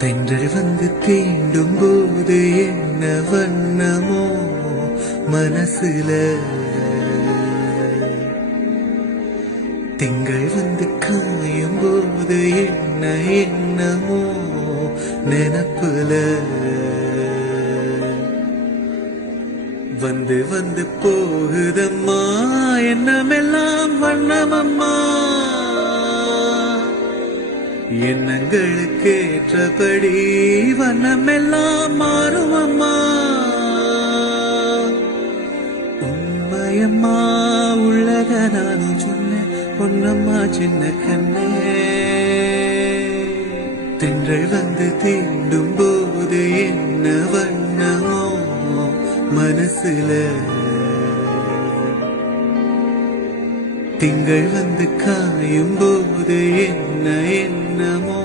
தென்றல் வந்து தீண்டும் போது என்ன வண்ணமோ மனசுல, திங்கள் வந்து காயும் போது என்ன என்னமோ நினப்புல, வந்து வந்து போகுதம்மா எண்ணமெல்லாம் வண்ணமம்மா, எண்ணங்களுக்கு ஏற்றபடி வண்ணமெல்லாம் மாறும் அம்மா. உண்மையம்மா உள்ளத நானும் சொன்னேன் பொன்னம்மா சின்ன கண்ணே. தென்றல் வந்து தீண்டும் போது என்ன வண்ணமோ மனசுல, திங்கள் வந்து காயும் போது என்ன என்னமோ